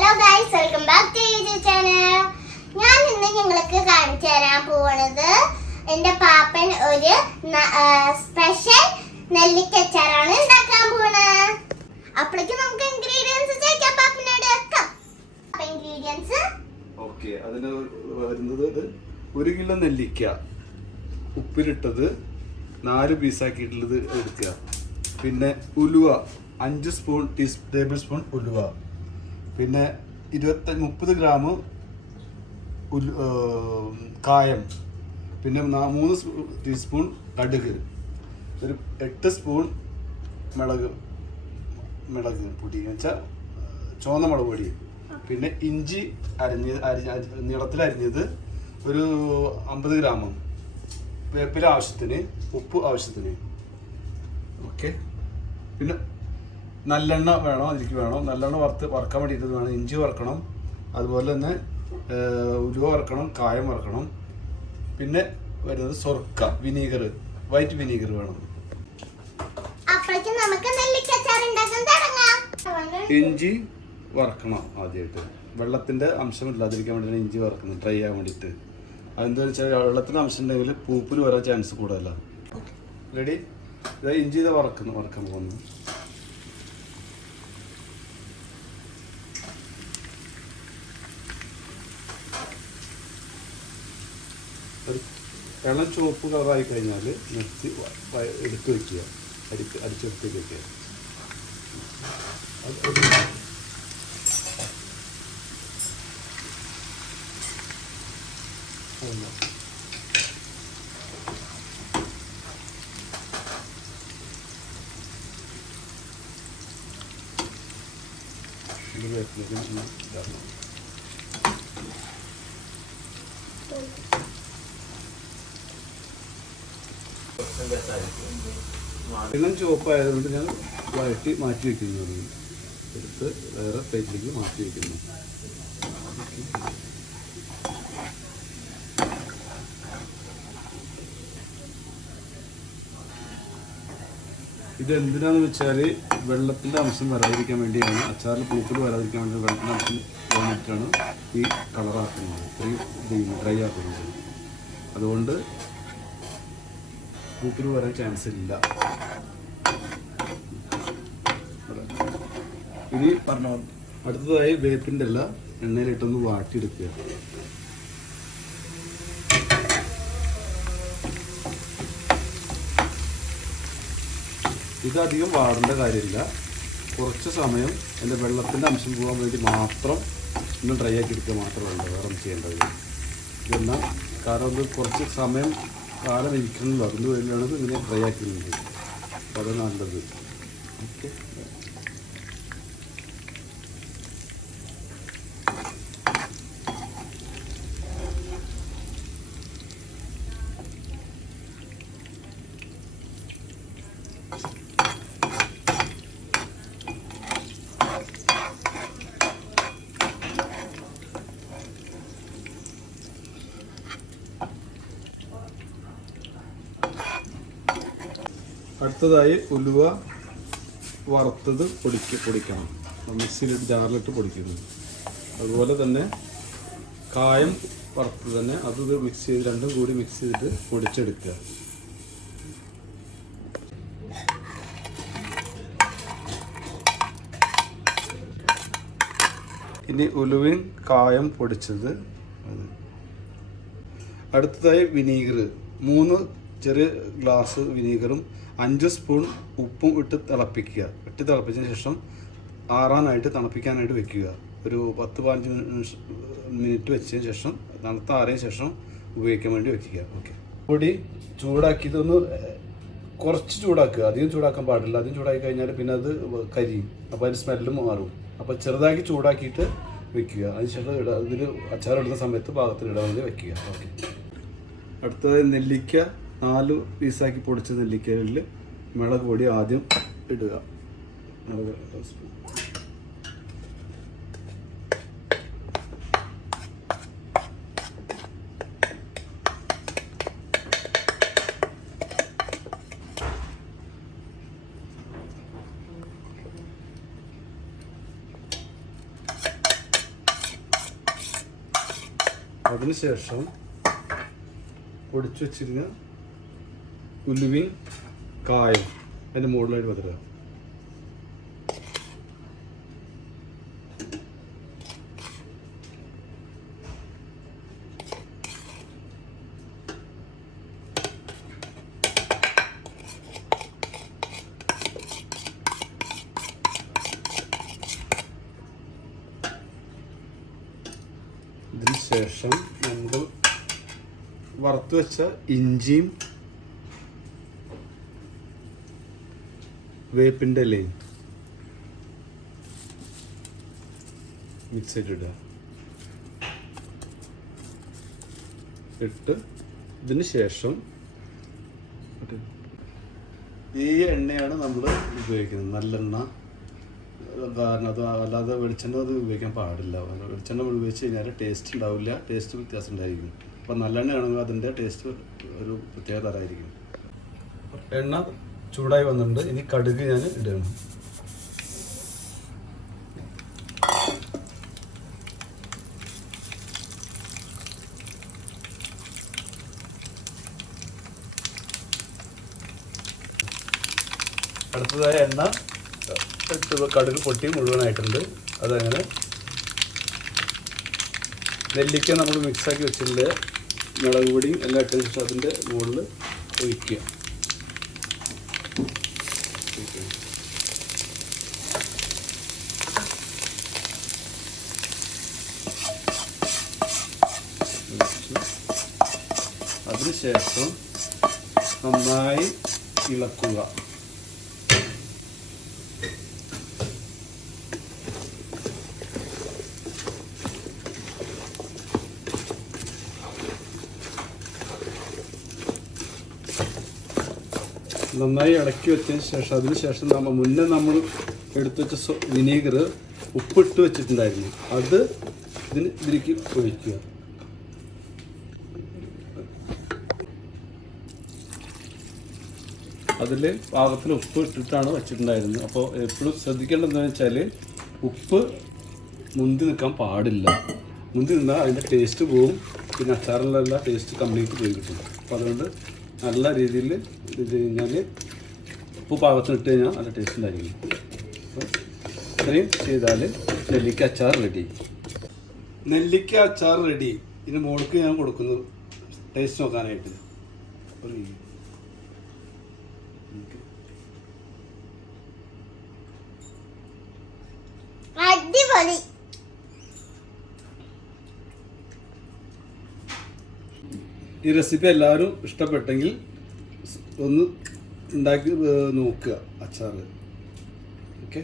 Hello guys, welcome back to Inji channel. ഞാൻ ഇന്ന് നിങ്ങൾക്ക് കാണിച്ചു തരാൻ പോകുന്നത് എൻ്റെ പാപ്പൻ ഒരു സ്പെഷ്യൽ നെല്ലിക്ക അച്ചാറാണ് ഉണ്ടാക്കാൻ പോകുന്നത്. അപ്പോഴേക്ക് നമുക്ക് ഇൻഗ്രീഡിയൻസ് ചോദിക്കാം പാപ്പനോട്. അപ്പോൾ ഇൻഗ്രീഡിയൻസ് ഓക്കേ, അതിന് വരുന്നത് 1 കിലോ നെല്ലിക്ക ഉപ്പിലിട്ടത് 4 പീസാക്കിയിട്ടുള്ളത് എടുക്കുക. പിന്നെ ഉലുവ 5 ടേബിൾ സ്പൂൺ ഉലുവ, പിന്നെ 30 ഗ്രാം കായം, പിന്നെ 3 ടീസ്പൂൺ കടുക്, ഒരു 8 സ്പൂൺ മുളക് പൊടി എന്ന് വെച്ചാൽ ചുവന്ന മുളക് പൊടി, പിന്നെ ഇഞ്ചി നീളത്തിൽ ഒരു 50 ഗ്രാം, വേപ്പില ആവശ്യത്തിന്, ഉപ്പ് ആവശ്യത്തിന്. ഓക്കെ, പിന്നെ നല്ലെണ്ണ വേണം, അതിലേക്ക് വേണം. നല്ലെണ്ണ വറക്കാൻ വേണ്ടിയിട്ട് വേണം. ഇഞ്ചി വറക്കണം, അതുപോലെ തന്നെ ഉലുവ വറക്കണം, കായം വറക്കണം. പിന്നെ വരുന്നത് സ്വർക്ക, വിനീഗർ, വൈറ്റ് വിനീഗർ വേണം. ഇഞ്ചി വറക്കണം ആദ്യമായിട്ട്. വെള്ളത്തിൻ്റെ അംശം ഇല്ലാതിരിക്കാൻ വേണ്ടിയിട്ടാണ് ഇഞ്ചി വറക്കുന്നത്, ഡ്രൈ ആകാൻ വേണ്ടിയിട്ട്. അതെന്താ വെച്ചാൽ വെള്ളത്തിൻ്റെ അംശം ഉണ്ടെങ്കിൽ പൂപ്പിൽ വരാൻ ചാൻസ് കൂടുതലാണ്. റെഡി? ഇത് ഇഞ്ചി വറക്കാൻ പോകുന്നു. ഇളം ചുവപ്പ് കളറായി കഴിഞ്ഞാൽ നിർത്തി എടുത്ത് വയ്ക്കുക, അടിച്ചെടുത്ത് വയ്ക്കുക. ഇളം ചുവപ്പായതുകൊണ്ട് ഞാൻ വഴറ്റി മാറ്റി വയ്ക്കുന്നു. എടുത്ത് വേറെ പ്ലേറ്റിലേക്ക് മാറ്റി വയ്ക്കുന്നു. ഇതെന്തിനാന്ന് വെച്ചാൽ വെള്ളത്തിൻ്റെ അംശം വരാതിരിക്കാൻ വേണ്ടിയാണ്, അച്ചാറിൽ പൂപ്പിൽ വരാതിരിക്കാൻ വേണ്ടി വെള്ളത്തിൻ്റെ അംശം വന്നിട്ടാണ് ഈ കളറാക്കുന്നത്, ഇത്രയും ഡ്രൈ ആക്കുന്നത്. അതുകൊണ്ട് പൂപ്പിൽ വരാൻ ചാൻസ് ഇല്ല. ഇനി പറഞ്ഞോ, അടുത്തതായി വേപ്പിൻ്റെ ഇല എണ്ണയിലിട്ടൊന്ന് വാട്ടിയെടുക്കുക. ഇതധികം വാടേണ്ട കാര്യമില്ല, കുറച്ച് സമയം എൻ്റെ വെള്ളത്തിൻ്റെ അംശം പോകാൻ വേണ്ടി മാത്രം ഒന്ന് ഡ്രൈ ആക്കി എടുക്കുക മാത്രമല്ല, വേറെ ഒന്നും ചെയ്യേണ്ടത്. ഇതെന്നാൽ കാരണം ഇത് കുറച്ച് സമയം കാലം ഇരിക്കണമല്ലോ, അതിൻ്റെ വേണ്ടിയാണ് ഇങ്ങനെ ഡ്രൈ ആക്കുന്നത്. അപ്പോൾ അത് നല്ലത്. ഓക്കെ, അടുത്തതായി ഉലുവ വറുത്തത് പൊടിക്കണം, മിക്സിയിലിട്ട് ജാറിലിട്ട് പൊടിക്കുന്നു. അതുപോലെ തന്നെ കായം വറുത്തത് തന്നെ അത് മിക്സ് ചെയ്ത് രണ്ടും കൂടി മിക്സ് ചെയ്തിട്ട് പൊടിച്ചെടുക്കുക. ഇനി ഉലുവയും കായം പൊടിച്ചത്. അടുത്തതായി വിനീഗർ, 3 ചെറിയ ഗ്ലാസ് വിനീഗറും 5 സ്പൂൺ ഉപ്പും ഇട്ട് തിളപ്പിക്കുക. തിളപ്പിച്ചതിന് ശേഷം ആറാനായിട്ട് തണുപ്പിക്കാനായിട്ട് വെക്കുക. ഒരു 10-15 മിനിറ്റ് വെച്ചതിന് ശേഷം തണുത്താറിയതിന് ശേഷം ഉപയോഗിക്കാൻ വേണ്ടി വെക്കുക. ഓക്കെ, പൊടി ചൂടാക്കിയതൊന്ന് കുറച്ച് ചൂടാക്കുക, അധികം ചൂടാക്കാൻ പാടില്ല. അധികം ചൂടാക്കി കഴിഞ്ഞാൽ പിന്നെ അത് കരിയും, അപ്പോൾ അതിൻ്റെ സ്മെല്ലും മാറും. അപ്പോൾ ചെറുതാക്കി ചൂടാക്കിയിട്ട് വെക്കുക. അതിനുശേഷം ഇതിൽ അച്ചാറിടുന്ന സമയത്ത് പാകത്തിലിടാൻ വേണ്ടി വെക്കുക. ഓക്കെ, അടുത്തത് നെല്ലിക്ക 4 പീസാക്കി പൊടിച്ച നെല്ലിക്കയിൽ മുളക് പൊടി ആദ്യം ഇടുക. അതിനുശേഷം പൊടിച്ചു വെച്ചിരുന്ന ഉലുവയും കായം അതിൻ്റെ മുകളിലായിട്ട് പതറുക. ഇതിന് ശേഷം നമ്മൾ വറുത്ത് വെച്ച ഇഞ്ചിയും വേപ്പിൻ്റെ ഇലയും മിക്സ് ചെയ്തിടുക. ഇതിന് ശേഷം ഈ എണ്ണയാണ് നമ്മൾ ഉപയോഗിക്കുന്നത്, നല്ലെണ്ണ. കാരണം അത് അല്ലാതെ വെളിച്ചെണ്ണ അത് ഉപയോഗിക്കാൻ പാടില്ല. വെളിച്ചെണ്ണ ഉപയോഗിച്ച് കഴിഞ്ഞാൽ ടേസ്റ്റ് ഉണ്ടാവില്ല, ടേസ്റ്റ് വ്യത്യാസം ഉണ്ടായിരിക്കും. അപ്പം നല്ലെണ്ണയാണെങ്കിൽ അതിൻ്റെ ടേസ്റ്റ് ഒരു പ്രത്യേക തരമായിരിക്കും. എണ്ണ ചൂടായി വന്നിട്ടുണ്ട്. ഇനി കടുക് ഞാൻ ഇടണം. അടുത്തതായ എണ്ണ കടുക് പൊട്ടി മുഴുവനായിട്ടുണ്ട്. അതങ്ങനെ നെല്ലിക്ക നമ്മൾ മിക്സാക്കി വെച്ചിട്ടുണ്ട്. മുളക് പൊടിയും എല്ലാം ഇട്ടതിന് ശേഷം അതിൻ്റെ മുകളിൽ ഒഴിക്കുക. അതിനുശേഷം നന്നായി ഇളക്കുക. നന്നായി ഇളക്കി വെച്ചതിന് ശേഷം അതിനുശേഷം മുന്നേ നമ്മൾ എടുത്തു വെച്ച വിനീഗർ ഉപ്പിട്ട് വെച്ചിട്ടുണ്ടായിരുന്നു, അത് ഇതിലേക്ക് ഒഴിക്കുക. അതിൽ പാകത്തിൽ ഉപ്പ് ഇട്ടിട്ടാണ് വെച്ചിട്ടുണ്ടായിരുന്നത്. അപ്പോൾ എപ്പോഴും ശ്രദ്ധിക്കേണ്ടത് എന്താണെന്ന് വെച്ചാൽ ഉപ്പ് മുന്തി നിൽക്കാൻ പാടില്ല. മുന്തി നിന്നാൽ അതിൻ്റെ ടേസ്റ്റ് പോവും, പിന്നെ അച്ചാറിലെല്ലാം ടേസ്റ്റ് കംപ്ലീറ്റ് പോയി കിട്ടും. അപ്പോൾ അതുകൊണ്ട് നല്ല രീതിയിൽ ഇത് കഴിഞ്ഞാൽ ഉപ്പ് പാകത്തിന് ഇട്ട് കഴിഞ്ഞാൽ നല്ല ടേസ്റ്റ് ഉണ്ടായിരിക്കും. അപ്പോൾ ഇത്രയും ചെയ്താൽ നെല്ലിക്ക അച്ചാർ റെഡി. നെല്ലിക്ക അച്ചാർ റെഡി. ഇതിന് മുകൾക്ക് ഞാൻ കൊടുക്കുന്നു ടേസ്റ്റ് നോക്കാനായിട്ട്. അടിപൊളി. ഈ റെസിപ്പി എല്ലാവരും ഇഷ്ടപ്പെട്ടെങ്കിൽ ഒന്ന് ഉണ്ടാക്കി നോക്കുക അച്ചാർ. ഓക്കെ.